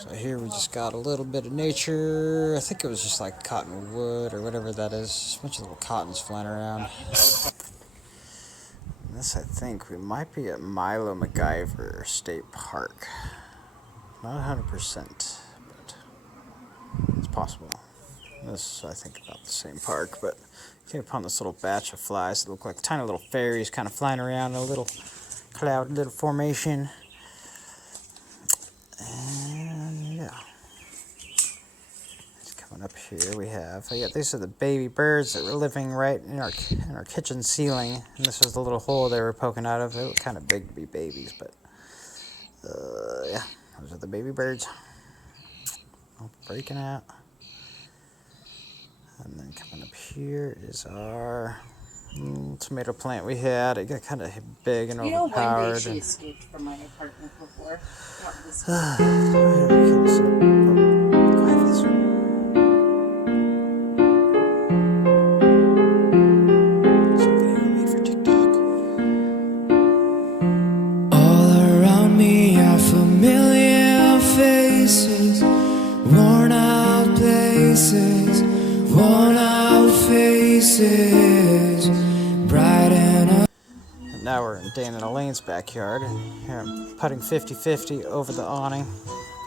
So here we just got a little bit of nature. I think it was just like cottonwood or whatever that is. Just a bunch of little cottons flying around. And this, I think, we might be at Milo MacGyver State Park. Not 100%, but it's possible. This is, I think, about the same park, but came upon this little batch of flies that look like tiny little fairies kind of flying around in a little cloud, little formation. And yeah. Coming up here we have, these are the baby birds that were living right in our kitchen ceiling, and this was the little hole they were poking out of. They were kind of big to be babies, but yeah, those are the baby birds. Oh, breaking out. And then coming up here is our tomato plant we had. It got kind of big and overpowered. One day she escaped from my apartment before. Not this All around me are familiar faces, worn out places, worn out faces, bright and now we're in Dana and Elaine's backyard, and here I'm putting 50-50 over the awning,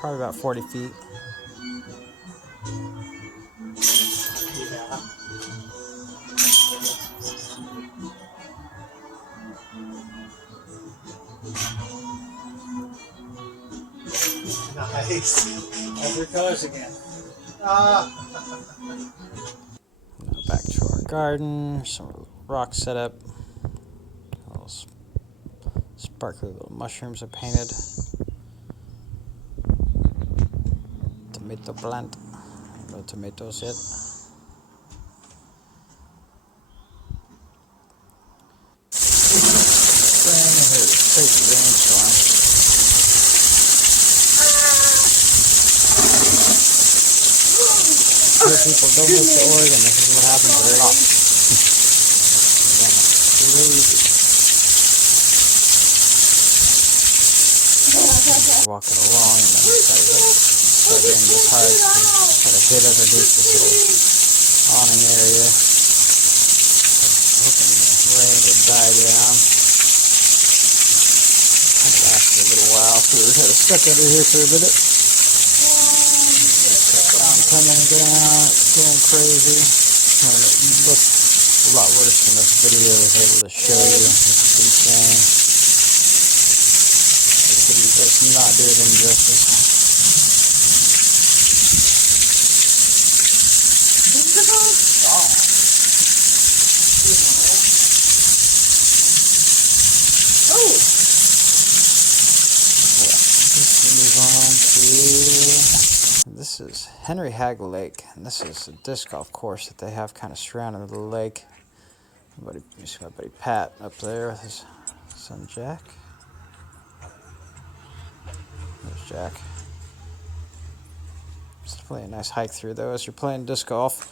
probably about 40 feet. Nice. Other colors again. Now back to our garden, some rock setup, little sparkly little mushrooms I painted. Tomato plant, no tomatoes yet. Spring, and here's a crazy rainstorm. Poor people, don't move to Oregon. This is what happens a lot. Crazy. Walking along, and then start raining this hard. Try to hit underneath this little awning area. Hoping the rain would die down. Kind of lasted a little while, so we were kind of stuck under here for a minute. Coming down, it's going crazy. And it looked a lot worse than this video was able to show you. It's insane. This video does not do it any justice. Oh! Yeah, let's move on to... This is Henry Hagg Lake, and this is a disc golf course that they have kind of surrounding the lake. You see my buddy Pat up there with his son Jack. There's Jack. It's definitely a nice hike through though as you're playing disc golf.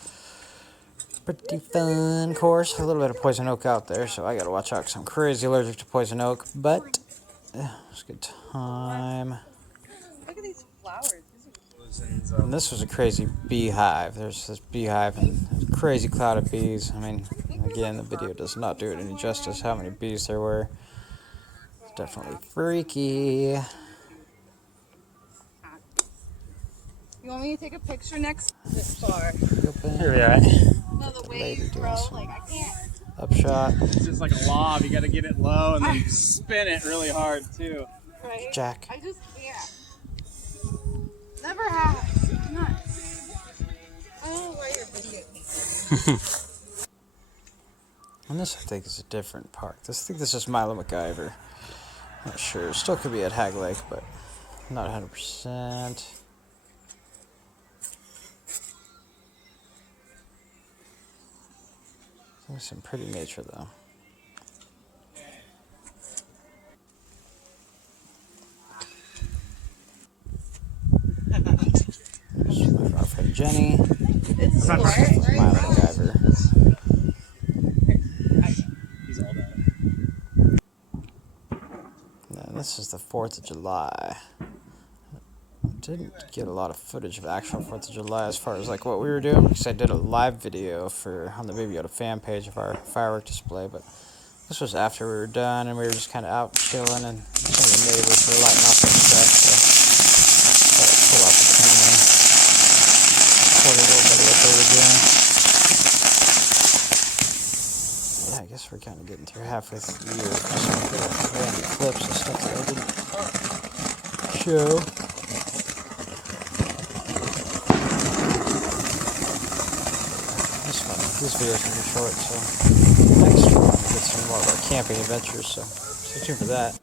Pretty fun course. A little bit of poison oak out there, so I gotta watch out because I'm crazy allergic to poison oak, but yeah, it's a good time. Look at these flowers. And this was a crazy beehive. There's this beehive and a crazy cloud of bees. I mean, again, the video does not do it any justice how many bees there were. It's definitely freaky. You want me to take a picture next? This far. Here we are. No, the waves, bro. Like, I can't. Upshot. It's just like a lob. You got to get it low and then spin it really hard too. Right? Jack. I just can't. Never have. Nuts. I don't know why you're videotaping. And this, I think, is a different park. I think this is Milo MacGyver. Not sure. Still could be at Hagg Lake, but not 100%. There's some pretty nature, though. There's my friend Jenny. It's Milo MacGyver. He's all that. Now, this is the 4th of July. didn't get a lot of footage of actual 4th of July as far as like what we were doing, because I did a live video on the Video.Guru fan page of our firework display, but this was after we were done and we were just kind of out chilling and some of the neighbors were lighting off their stuff, so I thought I'd pull out the camera, record a little bit of what they were doing. Yeah, I guess we're kind of getting through halfway through the year. Just random clips and stuff that I didn't show. These videos are short, so next we'll get some more of our camping adventures, so stay tuned for that.